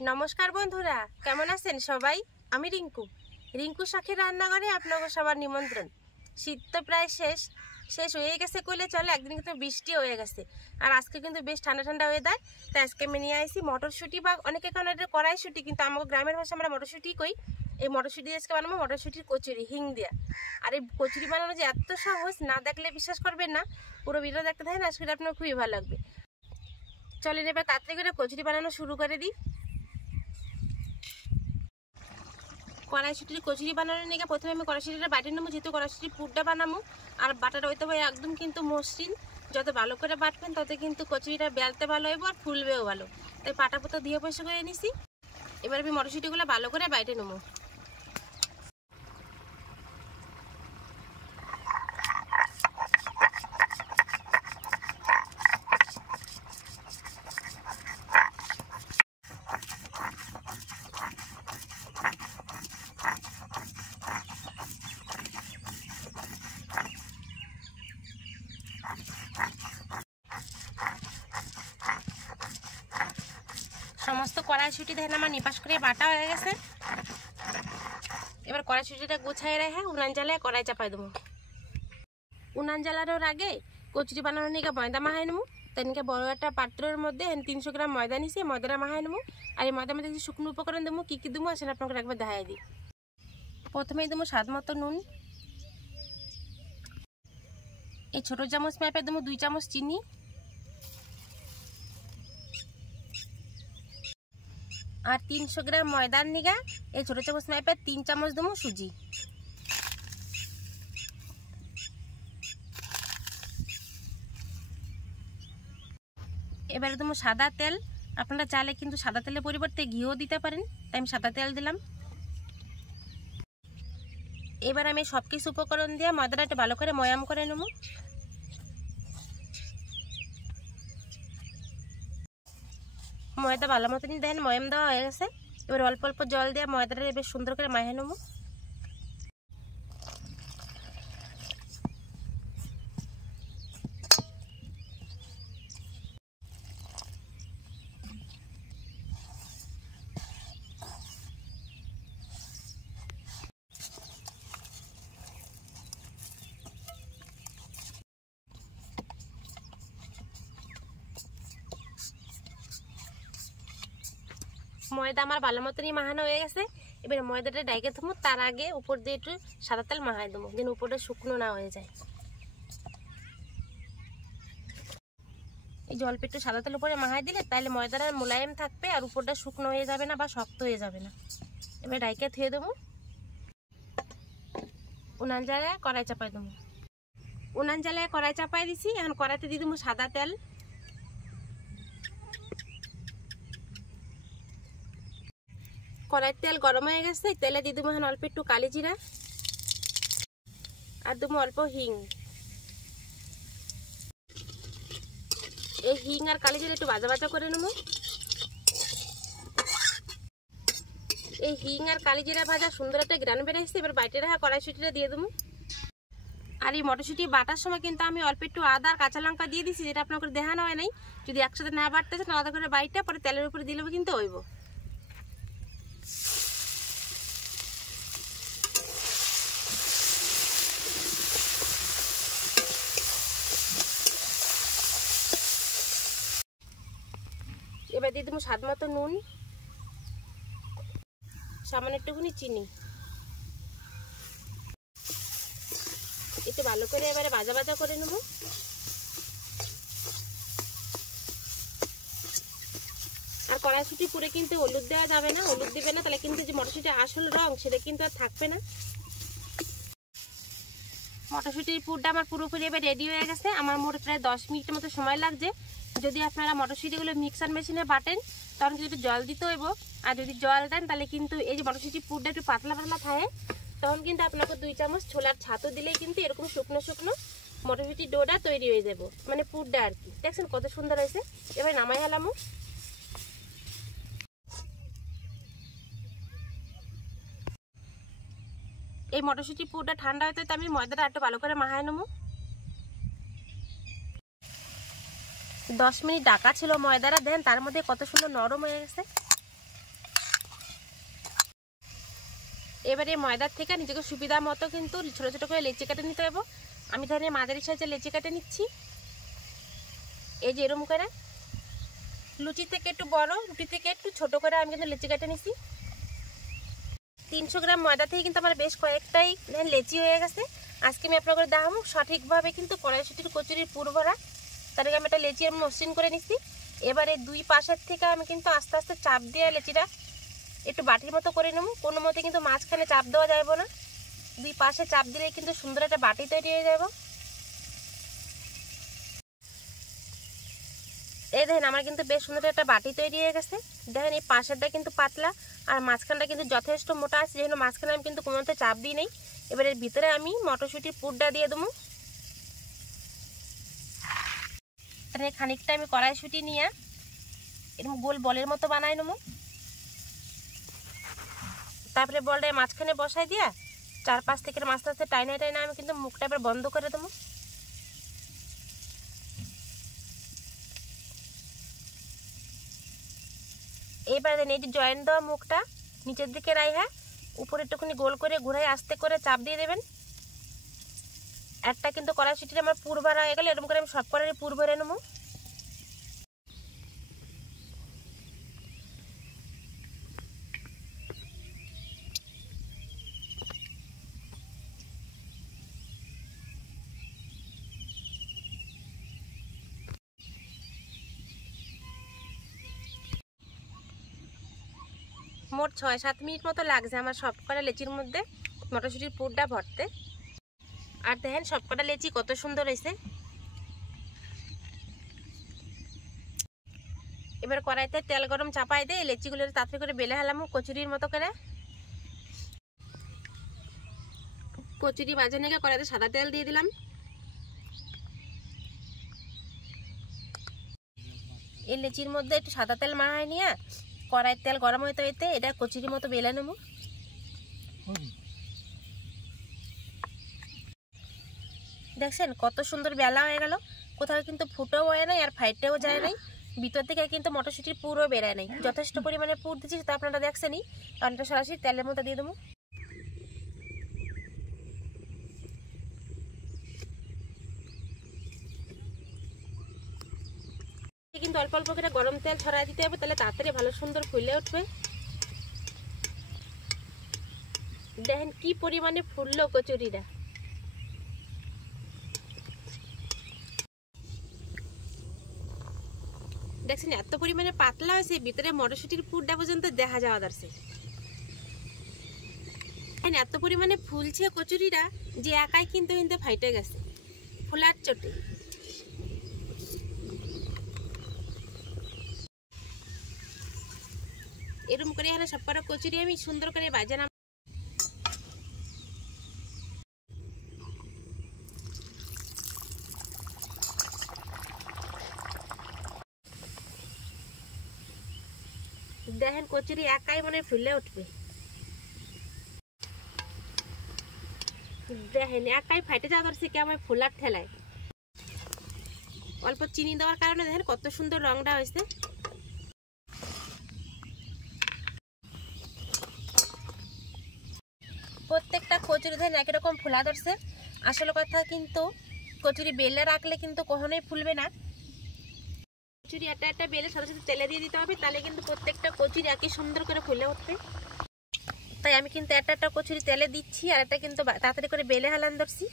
नमस्कार बंधुरा केमन आছেন सबाई आमी रिंकू शाखीर रान्नाघरे आपनादेर सबार निमंत्रण। शीत तो प्राय शेष शेष हो गेছে কইলে চলে। একদিন কিন্তু বৃষ্টি হয়ে গেছে আর আজকে কিন্তু বেশ ঠান্ডা ঠান্ডা ওয়েদার। তাই আজকে আমি নিয়ে আইছি মটরশুঁটি বা অনেকে কারণে এটা কড়াইশুঁটি, কিন্তু আমাদের গ্রামের ভাষায় আমরা মটরশুঁটি কই। এই মটরশুঁটি আজকে বানাবো মটরশুঁটির কচুরি হিং দিয়া। আর এই কচুরি বানানো যে এত সহজ, না দেখলে বিশ্বাস করবেন না। পুরো ভিডিও দেখতে থাকেন, আজকে আপনার খুবই ভালো লাগবে। চলেন এবার তাড়াতাড়ি করে কচুরি বানানো শুরু করে দিই। কড়াইশুঁটির কচুরি বানানোর নিয়ে প্রথমে আমি কড়াইশুঁটিটা বাটি নেবো, যেহেতু কড়াইশুঁটির পুরটা বানাবো। আর বাটাটা হইতে হবে একদম কিন্তু মসৃণ। যত ভালো করে বাটবেন তত কিন্তু কচুরিটা বেলতে ভালো হইব আর ফুলবেও ভালো। তাই পাটা পোতা দিয়ে পয়সা করে নিছি। এবার আমি মটরশুঁটিগুলো ভালো করে বাইটে নেবো। समस्त कड़ाईशुटी देखें हमारे निपास कर बाटा हो गए। एबार कड़ाईशुटीटा गुछाई रेखे उनान जालाय कड़ाई चापाई देव। उनान जालानोर आगे कचुरी बानानोर निके मयदा माखाई नेब। तनिके बड़ एक पात्रेर मध्य 300 ग्राम मयदा निছি, मयदाटा माखाई नेब। और ये मयदार मध्य शुकनो उपकरण देव कि देव सेटा आपनाके एकबार देखाई दिई। प्रथमेई देव स्वाद मतो नुन, এই ছোট চামচ মাপে দেব 2 চামচ চিনি, আর 300 গ্রাম ময়দার নিগা এই ছোট চামচ মাপে 3 চামচ দেব সুজি। এবারে দেব সাদা তেল। আপনারা চাইলে কিন্তু সাদা তেলের পরিবর্তে ঘিও দিতে পারেন, তাই আমি সাদা তেল দিলাম। এবার আমি সবকিছু উপকরণ দিয়ে ময়দাটা একটু ভালো করে ময়াম করে নেব। ময়দা ভালো মতনই দেখেন ময়াম দেওয়া হয়ে গেছে। এবার অল্প অল্প জল দিয়ে ময়দাটা বেশ সুন্দর করে মাখিয়ে নেব। ময়দা আমার ভালো মতনই মাখানো হয়ে গেছে। এবার ময়দাটা ডাইকে থমো, তার আগে উপর দিয়ে একটু সাদা তেল মাখাই দেবো, যেন উপরটা শুকনো না হয়ে যায়। এই অল্প একটু সাদা তেল উপরে মাখাই দিলে তাহলে ময়দাটা মোলায়েম থাকবে আর উপরটা শুকনো হয়ে যাবে না বা শক্ত হয়ে যাবে না। এবার ডাইকে ধুয়ে দেবো। উনান জ্বালায় কড়াই চাপাই দেবো। উনান জ্বালায় কড়াই চাপাই দিছি। এখন কড়াইতে দিয়ে দেবো সাদা তেল। কড়াইয়ের তেল গরম হয়ে গেছে, তেলে দিয়ে দেবো এখন অল্প একটু কালি জিরা আর দেবো অল্প হিং। এই হিং আর কালি জিরা একটু ভাজা ভাজা করে নেব। এই হিং আর কালি জিরা ভাজা সুন্দর একটা গ্রান বের এসেছে। এবার বাইটে রাখা কড়াইশুঁটিটা দিয়ে দেবো। আর এই মটরশুঁটি বাটার সময় কিন্তু আমি অল্প একটু আদা আর কাঁচা লঙ্কা দিয়ে দিছি, যেটা আপনাকে দেখানো হয় নাই। যদি একসাথে না বাটতে চান আলাদা করে বাইটটা পরে তেলের উপরে দিলেও কিন্তু হইব। এবার দিয়ে দেবো স্বাদ মতো নুন, সামান্য একটুখানি চিনি। একটু ভালো করে এবারে ভাজা ভাজা করে নেব। আর কড়াইশুঁটি পুরে কিন্তু হলুদ দেওয়া যাবে না, হলুদ দিবে না, তাহলে কিন্তু যে মটরশুঁটির আসল রং সেটা কিন্তু আর থাকবে না। মটরশুঁটির পুরটা আমার পুরোপুরি এবার রেডি হয়ে গেছে। আমার মোট প্রায় 10 মিনিটের মতো সময় লাগছে। যদি আপনারা মটরশুঁটিগুলো মিক্সার মেশিনে বাটেন তখন কিন্তু জল দিতে হইব। আর যদি জল দেন তাহলে কিন্তু এই যে মটরশুঁটির পুরটা একটু পাতলা পাতলা থাকে, তখন কিন্তু আপনাকে 2 চামচ ছোলার ছাতু দিলেই কিন্তু এরকম শুকনো শুকনো মটরশুঁটির ডোটা তৈরি হয়ে যাব, মানে পুরটা আর কি। দেখছেন কত সুন্দর হয়েছে। এবার নামাই হেলামো। এই মটরশুঁটি পুরোটা ঠান্ডা হতে তো আমি ময়দাটা একটু ভালো করে মাখায় নেবো। 10 মিনিট ঢাকা ছিল ময়দাটা, দেন তার মধ্যে কত সুন্দর নরম হয়ে গেছে। এবারে ময়দার থেকে নিজেকে সুবিধা মতো কিন্তু ছোটো ছোটো করে লেচি কেটে নিতে হবে। আমি ধরে মাঝারি সাইজে লেচি কেটে নিচ্ছি। এই যে এরকম করে লুচি থেকে একটু বড়, রুটি থেকে একটু ছোট করে আমি কিন্তু লেচি কেটে নিচ্ছি। 300 গ্রাম ময়দা থেকে কিন্তু আমার বেশ কয়েকটাই লেচি হয়ে গেছে। আজকে আমি আপনাদের দেখাবো সঠিকভাবে কিন্তু কড়াইশুঁটির কচুরির পুর ভরা। তার আগে আমি একটা লেচি আমি মসৃণ করে নিচ্ছি। এবারে দুই পাশের থেকে আমি কিন্তু আস্তে আস্তে চাপ দিয়ে লেচিটা একটু বাটির মতো করে নেব। কোনো মতে কিন্তু মাঝখানে চাপ দেওয়া যাবে না, দুই পাশে চাপ দিলে কিন্তু সুন্দর একটা বাটি তৈরি হয়ে যাবে। এই দেখেন আমার কিন্তু বেশ সুন্দর একটা বাটি তৈরি হয়ে গেছে। দেখেন এই পাশেরটা কিন্তু পাতলা আর মাঝখানটা কিন্তু যথেষ্ট মোটা আছে, যেহেতু মাঝখানে আমি কিন্তু কোনো মতে চাপ দিই নেই। এবার এর ভিতরে আমি মটরশুঁটির পুরটা দিয়ে দেবো। খানিকটা আমি কড়াইশুঁটি নিয়ে এরকম গোল বলের মতো বানাই নেবো। তারপরে বলটা মাঝখানে বসাই দিয়ে 4-5 থেকে আস্তে আস্তে টাইনে টাইনে আমি কিন্তু মুখটা এবার বন্ধ করে দেবো। এইবার এই যে জয়েন্ট দেওয়া মুখটা নিচের দিকে রাখা উপরে একটুখানি গোল করে ঘুরাই আস্তে করে চাপ দিয়ে দেবেন। একটা কিন্তু কড়াইশুঁটির আমার পুর ভরা হয়ে গেলে এরকম করে আমি সব কড়াই পুর ভরে নেবো। মোট 6-7 মিনিট মতো লাগছে আমার সব কটা লেচির মধ্যে মটরশুঁটির পুরটা ভরতে। আর দেখেন সব কটা লেচি কত সুন্দর হয়েছে। এবার কড়াইতে তেল গরম চাপাই দিয়ে লেচিগুলো তাড়াতাড়ি করে বেলে হেলাম কচুরির মতো করে। কচুরি ভাজা নিয়ে কড়াইতে সাদা তেল দিয়ে দিলাম। এই লেচির মধ্যে একটু সাদা তেল মাখায় নিয়ে কড়াইয়ের তেল গরম হইতে হইতে এটা কচুরির মতো বেলে নেব। দেখছেন কত সুন্দর বেলা হয়ে গেল, কোথাও কিন্তু ফুটেও হয় নাই আর ফাইটেও যায় নাই, ভিতর থেকে কিন্তু মটরশুঁটির পুরও বেরায় নাই। যথেষ্ট পরিমাণে পুর দিচ্ছি সেটা আপনারা দেখছেনই। অনেকটা সরাসরি তেলের মধ্যে দিয়ে দেবো। কিন্তু অল্প অল্প করে গরম তেল ছড়াই দিতে হবে, তাহলে তাড়াতাড়ি ভালো সুন্দর ফুলে উঠবে। দেখেন কি পরিমাণে ফুললো কচুরিটা। দেখছেন এত পরিমাণে পাতলা হয়েছে, ভিতরে মটরশুঁটির পুরটা পর্যন্ত দেখা যাওয়া যাচ্ছে। এত পরিমাণে ফুলছে কচুরিটা যে একাই কিন্তু ফাইটে গেছে ফুলার চোটে। এরকম করে এখানে সব কটা কচুরি আমি সুন্দর করে বাজে নাম। দেখেন কচুরি একাই মনে ফুলে উঠবে। দেখেন একাই ফাইটে যাওয়া ধরছে কেমন ফুলার ঠেলায়। অল্প চিনি দেওয়ার কারণে দেখেন কত সুন্দর রংটা হয়েছে। প্রত্যেকটা কচুরি দেখেন একই রকম ফুলা ধরছে। আসলে কথা কিন্তু কচুরি বেলে রাখলে কিন্তু কখনোই ফুলবে না। কচুরি একটা একটা বেলে সাথে সাথে তেলে দিয়ে দিতে হবে, তাহলে কিন্তু প্রত্যেকটা কচুরি একই সুন্দর করে ফুলে উঠবে। তাই আমি কিন্তু একটা একটা কচুরি তেলে দিচ্ছি আর একটা কিন্তু তাড়াতাড়ি করে বেলে হালান ধরছি।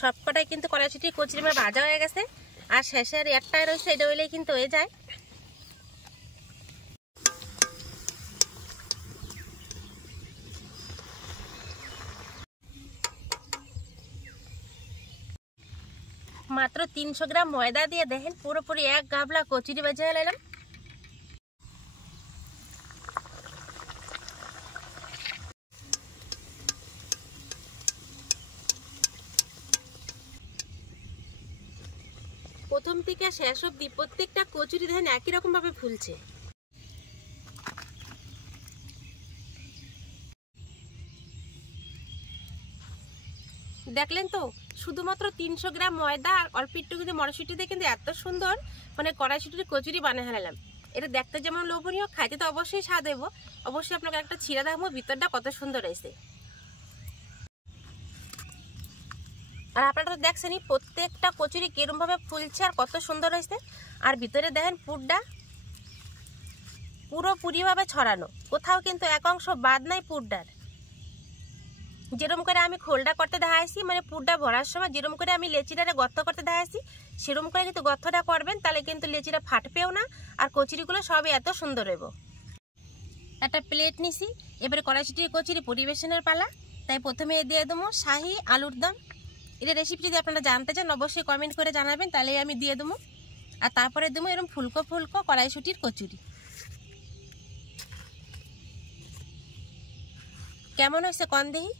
সবকটাই কিন্তু কড়াইশুঁটি কচুরি আমার ভাজা হয়ে গেছে, আর শেষের একটাই রয়েছে, এটা হইলেই কিন্তু হয়ে যায়। মাত্র 300 গ্রাম ময়দা দিয়ে দেখেন পুরোপুরি এক গাবলা কচুরি ভেজে নিলাম। প্রথম থেকে শেষ অবধি প্রত্যেকটা কচুরি দেখেন একই রকম ভাবে ফুলছে। দেখলেন তো, শুধুমাত্র 300 গ্রাম ময়দা আর অল্প একটু কিন্তু মটরশুঁটি দিয়ে কিন্তু এত সুন্দর মানে কড়াইশুঁটির কচুরি বানিয়ে ফেলালাম। এটা দেখতে যেমন লোভনীয়, খাইতে তো অবশ্যই স্বাদ দেবো। অবশ্যই আপনাকে একটা ছিঁড়া দেখাবো ভিতরটা কত সুন্দর হয়েছে। আর আপনারা তো দেখছেনই প্রত্যেকটা কচুরি কিরম ভাবে ফুলছে আর কত সুন্দর হয়েছে। আর ভিতরে দেখেন পুরটা পুরোপুরিভাবে ছড়ানো, কোথাও কিন্তু এক অংশ বাদ নাই পুরটার। যেরকম করে আমি খোলটা করতে দেখাইছি, মানে পুরটা ভরার সময় যেরকম করে আমি লেচিটারে গর্ত করতে দেখাইছি সেরকম করে কিন্তু গর্তটা করবেন, তাহলে কিন্তু লেচিটা ফাটবেও না আর কচুরিগুলো সবই এত সুন্দর হইব। একটা প্লেট নিছি, এবারে কড়াইশুঁটির কচুরি পরিবেশনের পালা। তাই প্রথমে দিয়ে দেবো শাহি আলুর দম। এটা রেসিপি যদি আপনারা জানতে চান অবশ্যই কমেন্ট করে জানাবেন, তাহলে আমি দিয়ে দেবো। আর তারপরে দেবো এরকম ফুলকো ফুলকো কড়াইশুঁটির কচুরি। কেমন হয়েছে কন দেহি,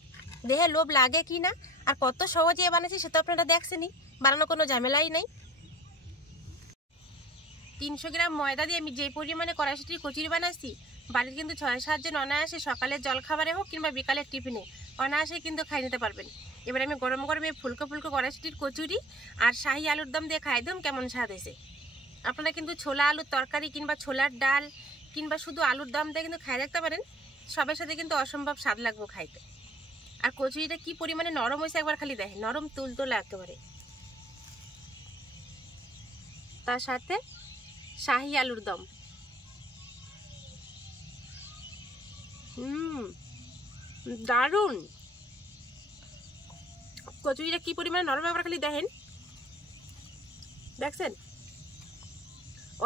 দেহে লোভ লাগে কি না। আর কত সহজে বানাচ্ছি সেটা আপনারা দেখছেনই, বানানো কোনো ঝামেলাই নাই। 300 গ্রাম ময়দা দিয়ে আমি যে পরিমাণে কড়াইশুঁটির কচুরি বানাচ্ছি, বাড়ির কিন্তু 6-7 জন অনায়াসে সকালের জলখাবারে হোক কিংবা বিকালের টিফিনে অনায়াসে কিন্তু খাই নিতে পারবেন। এবার আমি গরম গরমে ফুলকো ফুলকো কড়াইশুঁটির কচুরি আর শাহি আলুর দম দিয়ে খাই দিলাম, কেমন স্বাদ হয়েছে। আপনারা কিন্তু ছোলা আলুর তরকারি কিংবা ছোলার ডাল কিংবা শুধু আলুর দম দিয়ে কিন্তু খাই দেখতে পারেন, সবের সাথে কিন্তু অসম্ভব স্বাদ লাগবে খাইতে। আর কচুরিটা কি পরিমাণে নরম হয়েছে একবার খালি দেখেন, নরম তুলতুলে একেবারে। তার সাথে শাহি আলুর দম, দারুণ। কচুরিটা কি পরিমাণে নরম একবার খালি দেখেন, দেখছেন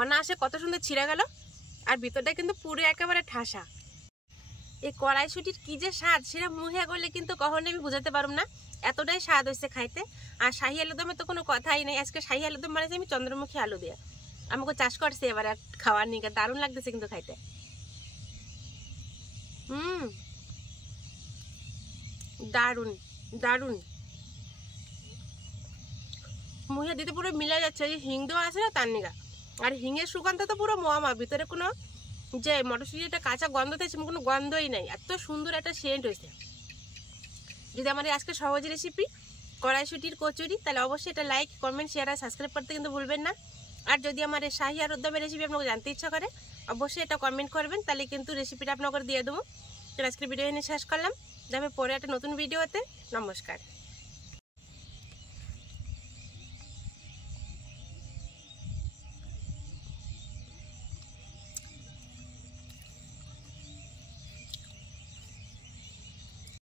অনায়াসে কত সুন্দর ছিঁড়ে গেল। আর ভিতরটা কিন্তু পুরো একেবারে ঠাসা। এই কড়াইশুঁটির কি যে স্বাদ সেটা মুখে করলে কিন্তু কখনোই আমি বুঝাতে পারব না, এতটাই স্বাদ হয়েছে খাইতে। আর শাহি আলু দমে তো কোনো কথাই নেই। আজকে শাহি আলু দম বানিয়েছি আমি চন্দ্রমুখী আলু দিয়ে, আমাকে চাষ করছে এবার খাওয়ার নিকে, দারুণ লাগতেছে কিন্তু খাইতে। দারুণ দারুণ, মুখে দিতে পুরো মিলে যাচ্ছে। এই হিং দেওয়া আছে না তার নিগা, আর হিঙের সুগন্ধ তো পুরো মহামা, ভিতরে কোনো যে মটরশুঁটিটা কাঁচা গন্ধ থাকছে কোনো গন্ধই নেই, এত সুন্দর একটা সেন্ট হয়েছে। যদি আমার আজকে সহজ রেসিপি কড়াইশুঁটির কচুরি, তাহলে অবশ্যই এটা লাইক কমেন্ট শেয়ার আর সাবস্ক্রাইব করতে কিন্তু ভুলবেন না। আর যদি আমার এই শাহি আলুর দমের রেসিপি আপনাকে জানতে ইচ্ছা করে অবশ্যই এটা কমেন্ট করবেন, তাহলে কিন্তু রেসিপিটা আপনাকে দিয়ে দেবো। তো আজকের ভিডিও এনে শেষ করলাম, যাবে পরে একটা নতুন ভিডিওতে। নমস্কার।